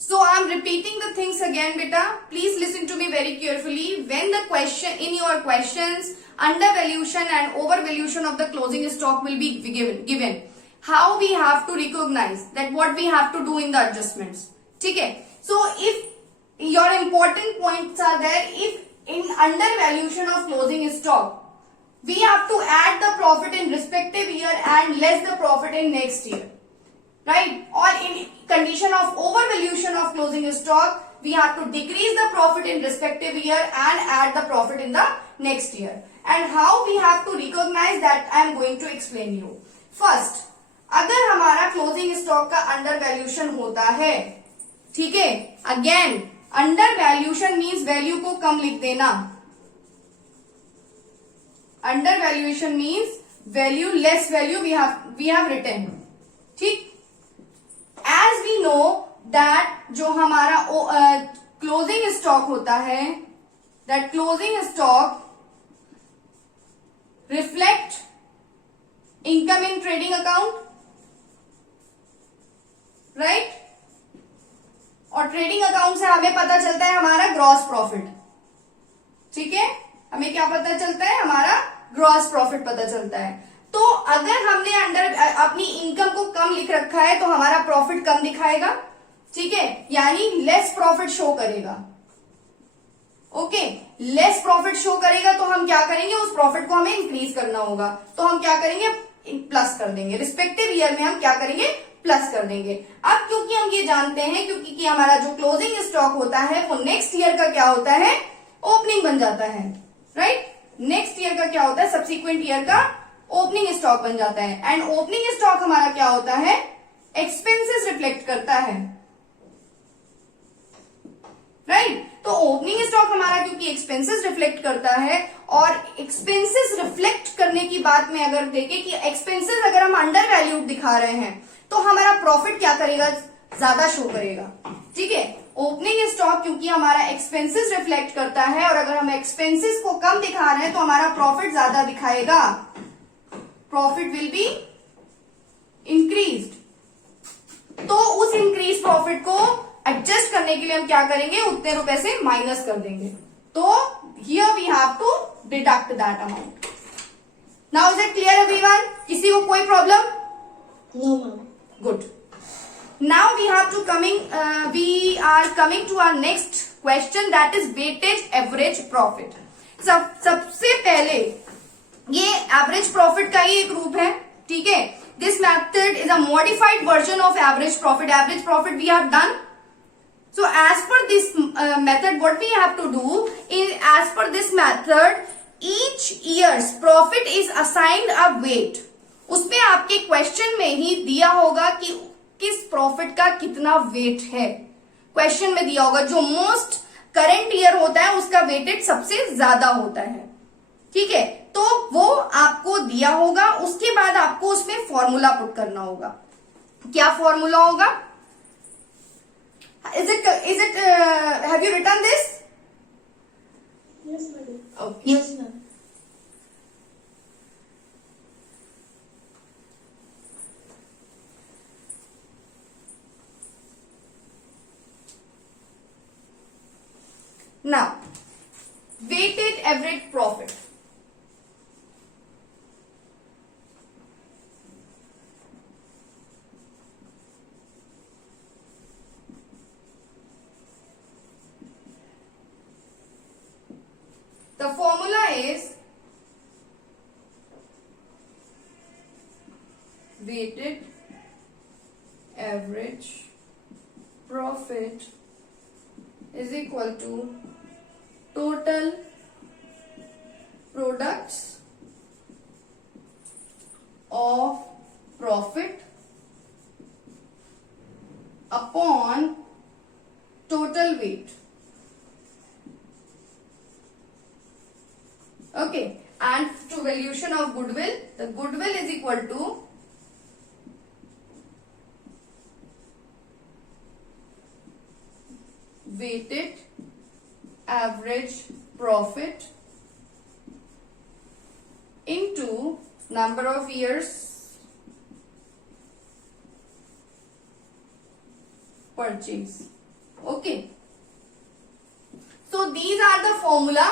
So I am repeating the things again, beta. Please listen to me very carefully. When the question in your questions, undervaluation and overvaluation of the closing stock will be given. How we have to recognize that, what we have to do in the adjustments. ठीक है? So if your important points are there, if in undervaluation of closing stock, we have to add the profit in respective year and less the profit in next year. Right? Or in condition of overvaluation of closing stock, we have to decrease the profit in respective year and add the profit in the next year. And how we have to recognize that, I am going to explain you. First, अगर हमारा closing stock का undervaluation होता है, ठीक है, again undervaluation means value को कम लिख देना. Undervaluation means value less value we have written. ठीक. एज वी नो दैट जो हमारा क्लोजिंग स्टॉक होता है, that closing stock reflect income in trading account, right. और ट्रेडिंग अकाउंट से हमें पता चलता है हमारा ग्रॉस प्रॉफिट. ठीक है, हमें क्या पता चलता है? हमारा ग्रॉस प्रॉफिट पता चलता है. तो अगर हमने अंडर अपनी इनकम को कम लिख रखा है तो हमारा प्रॉफिट कम दिखाएगा. ठीक है, यानी लेस प्रॉफिट शो करेगा. ओके, लेस प्रॉफिट शो करेगा तो हम क्या करेंगे? उस प्रॉफिट को हमें इंक्रीज करना होगा. तो हम क्या करेंगे? प्लस कर देंगे. रिस्पेक्टिव ईयर में हम क्या करेंगे? प्लस कर देंगे. अब क्योंकि हम ये जानते हैं, क्योंकि कि हमारा जो क्लोजिंग स्टॉक होता है वो नेक्स्ट ईयर का क्या होता है? ओपनिंग बन जाता है. राइट. नेक्स्ट ईयर का क्या होता है? सब्सिक्वेंट ईयर का ओपनिंग स्टॉक बन जाता है. एंड ओपनिंग स्टॉक हमारा क्या होता है? एक्सपेंसेस रिफ्लेक्ट करता है. राइट. तो ओपनिंग स्टॉक हमारा क्योंकि एक्सपेंसेस रिफ्लेक्ट करता है, और एक्सपेंसेस रिफ्लेक्ट करने की बात में अगर देखें कि एक्सपेंसेस अगर हम अंडर वैल्यूड दिखा रहे हैं तो हमारा प्रॉफिट क्या करेगा? ज्यादा शो करेगा. ठीक है. ओपनिंग स्टॉक क्योंकि हमारा एक्सपेंसेस रिफ्लेक्ट करता है, और अगर हम एक्सपेंसेस को कम दिखा रहे हैं तो हमारा प्रॉफिट ज्यादा दिखाएगा. Profit will be increased. तो उस इंक्रीज प्रॉफिट को एडजस्ट करने के लिए हम क्या करेंगे? उतने रुपए से माइनस कर देंगे. तो here we have to deduct that amount. Now is it clear everyone? किसी को कोई problem? No ma'am. Good. Now we are coming to our next question, that is weighted average profit. सबसे पहले ये एवरेज प्रॉफिट का ही एक रूप है. ठीक है. This method is a modified version of average profit. Average profit we have done. So as per this method, what we have to do is, as per this method, each year's profit is assigned a weight. उसमें आपके क्वेश्चन में ही दिया होगा कि किस प्रॉफिट का कितना वेट है. क्वेश्चन में दिया होगा जो मोस्ट करंट ईयर होता है उसका वेटेड सबसे ज्यादा होता है. ठीक है. तो वो आपको दिया होगा. उसके बाद आपको उसमें फॉर्मूला पुट करना होगा. क्या फॉर्मूला होगा? Is it have you written this? Yes, madam. Okay. Yes, ma'am. Now, weighted average profit. The formula is weighted average profit is equal to total products of profit upon total weight. Okay, and to valuation of goodwill, the goodwill is equal to weighted average profit into number of years purchase. Okay. So these are the formula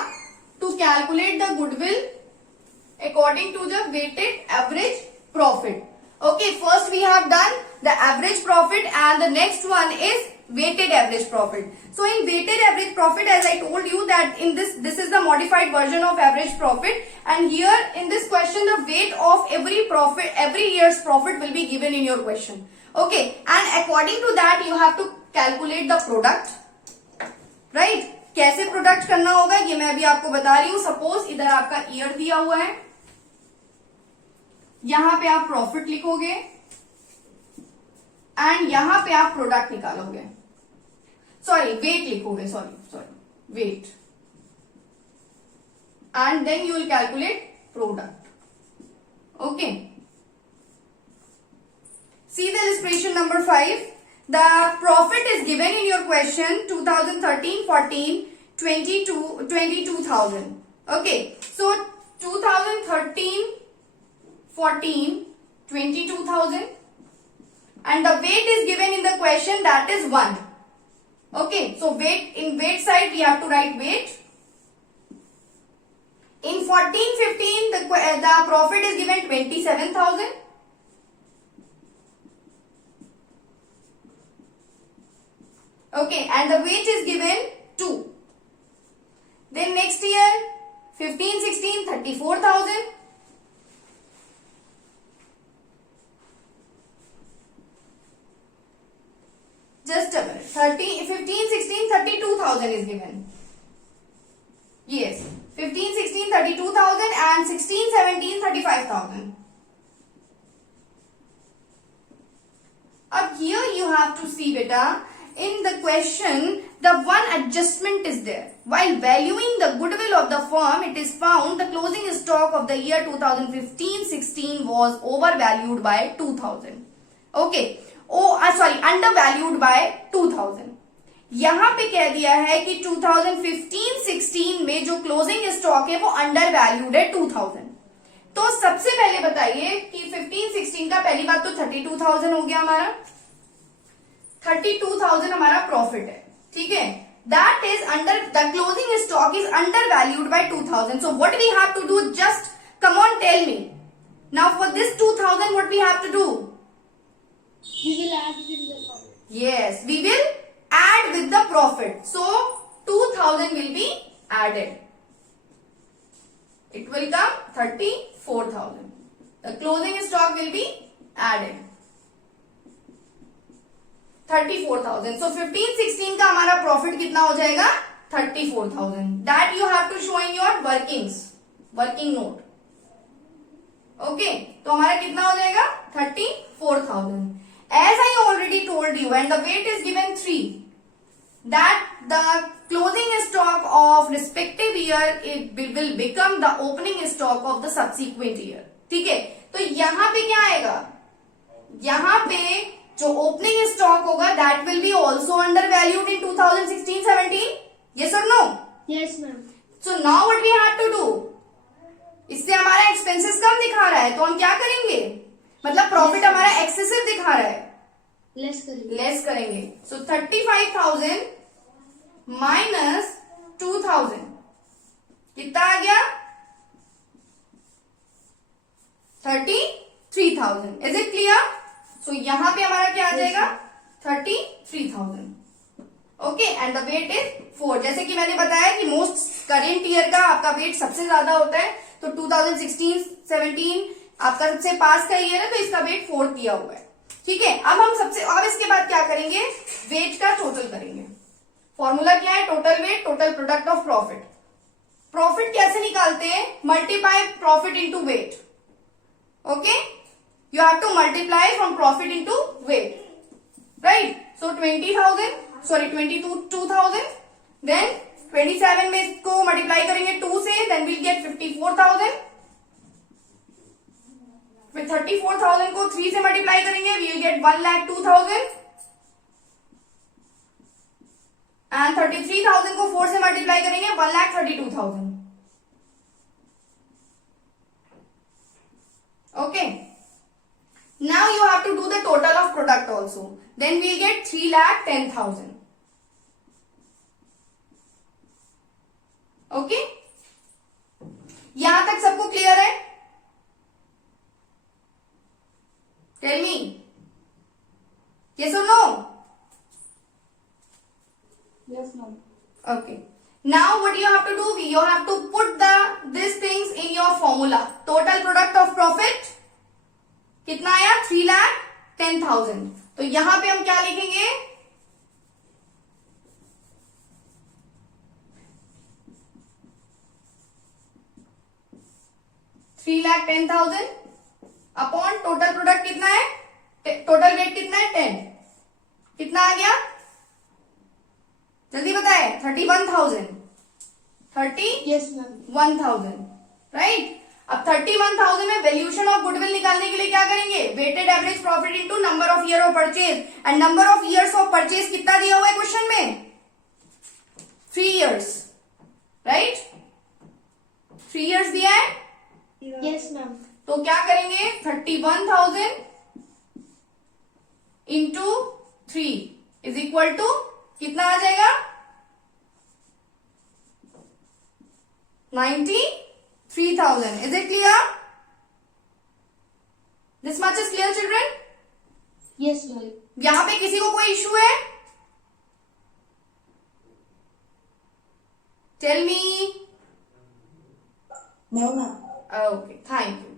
to calculate the goodwill according to the weighted average profit. Okay, first we have done the average profit and the next one is weighted average profit. So in weighted average profit, as I told you that in this is the modified version of average profit, and here in this question the weight of every year's profit will be given in your question. Okay, and according to that you have to calculate the product, right? कैसे प्रोडक्ट करना होगा ये मैं अभी आपको बता रही हूं. सपोज इधर आपका ईयर दिया हुआ है, यहां पे आप प्रॉफिट लिखोगे एंड यहां पे आप प्रोडक्ट निकालोगे, सॉरी वेट लिखोगे, sorry weight, and then you will calculate product. Okay, see the illustration number 5. The profit is given in your question 2013-14 22,000. Okay, so 2013-14 22,000 and the weight is given in the question, that is 1. Okay, so weight side we have to write weight. In 14-15 the profit is given 27,000. Okay, and the weight is given 2. Then next year 15-16 34,000. Just a minute. 15-16 32,000 is given. Yes, 15-16 32,000 and 16-17 35,000. Up here you have to see beta. In the question, the one adjustment is there. While valuing the goodwill of the firm, it is found the closing stock of the year 2015-16 was overvalued by 2,000. Okay. Undervalued by 2,000. यहाँ पे कह दिया है कि 2015-16 में जो closing stock है वो अंडर वैल्यूड है 2,000. तो सबसे पहले बताइए कि 15-16 का पहली बात तो 32,000 हो गया हमारा, 32,000 हमारा प्रॉफिट है, ठीक है. That is under the closing stock is undervalued by 2,000. So what we have to do, just come on tell me now for this 2,000 what we have to do. We will add with the profit. Yes, we will add with the profit. So 2,000 will be added. It will come 34,000. The closing stock will be added. 34,000. So 15-16 का हमारा प्रॉफिट कितना हो जाएगा 34,000. That you have to show in your working note. Okay, तो हमारा कितना हो जाएगा 34,000. As I already told you, and the weight is given 3, that the closing stock of respective year it will become the opening stock of the subsequent year. ठीक है, तो यहाँ पे क्या आएगा, यहाँ पे जो ओपनिंग स्टॉक होगा that will be also undervalued in 2016-17. Yes or no? Yes, ma'am. So now what we have to do? इससे हमारा एक्सपेंसेस कम दिखा रहा है तो हम क्या करेंगे, मतलब प्रॉफिट हमारा एक्सेसिव दिखा रहा है, लेस करेंगे. सो 35,000 माइनस 2,000 कितना आ गया 33,000. Is it clear? सो यहां पे हमारा क्या आ जाएगा 33,000. Okay, and the weight is 4. जैसे कि मैंने बताया कि मोस्ट करेंट ईयर का आपका वेट सबसे ज्यादा होता है, तो 2016-17 आपका सबसे पास का ईयर है तो इसका वेट 4 दिया हुआ है. ठीक है, अब इसके बाद क्या करेंगे, वेट का टोटल करेंगे. फॉर्मूला क्या है, total weight total product of profit. Profit कैसे निकालते हैं, multiply profit into weight. Okay, you have to multiply from profit into weight, right. So 22,000, then 27 में इसको मल्टीप्लाई करेंगे 2 से, देन विल गेट 54,000. फिर 34,000 को 3 से मल्टीप्लाई करेंगे, वी विल गेट 1,02,000. एंड 33,000 को 4 से मल्टीप्लाई करेंगे 1,32,000. Okay, now you have to do the total of product also. also. Then we'll get 3,10,000. Okay? यहां तक सबको क्लियर है? Tell me. Yes or no? Yes, ma'am. Okay. Now what you have to do? You have to put these things in your formula. Total product of profit कितना आया? 3,10,000. तो यहां पे हम क्या लिखेंगे? $3,10,000 अपॉन टोटल प्रोडक्ट कितना है? टोटल वेट कितना है? 10. कितना आ गया? जल्दी बताए. 31,000. 31,000. Yes, ma'am. राइट. अब 31,000 में वैल्यूएशन ऑफ गुडविल निकालने के लिए क्या करेंगे? Weighted average profit into number of year of purchase. And number of years of purchase कितना दिया हुआ है क्वेश्चन में? 3 years. राइट. 3 years दिया है. Yes, ma'am. तो क्या करेंगे? 31,000 इंटू 3 इज इक्वल टू कितना आ जाएगा? 93,000. Is it clear? This much is clear, children? Yes, ma'am. यहां पे किसी को कोई इशू है? Tell me. No, ma'am. Okay, thank you.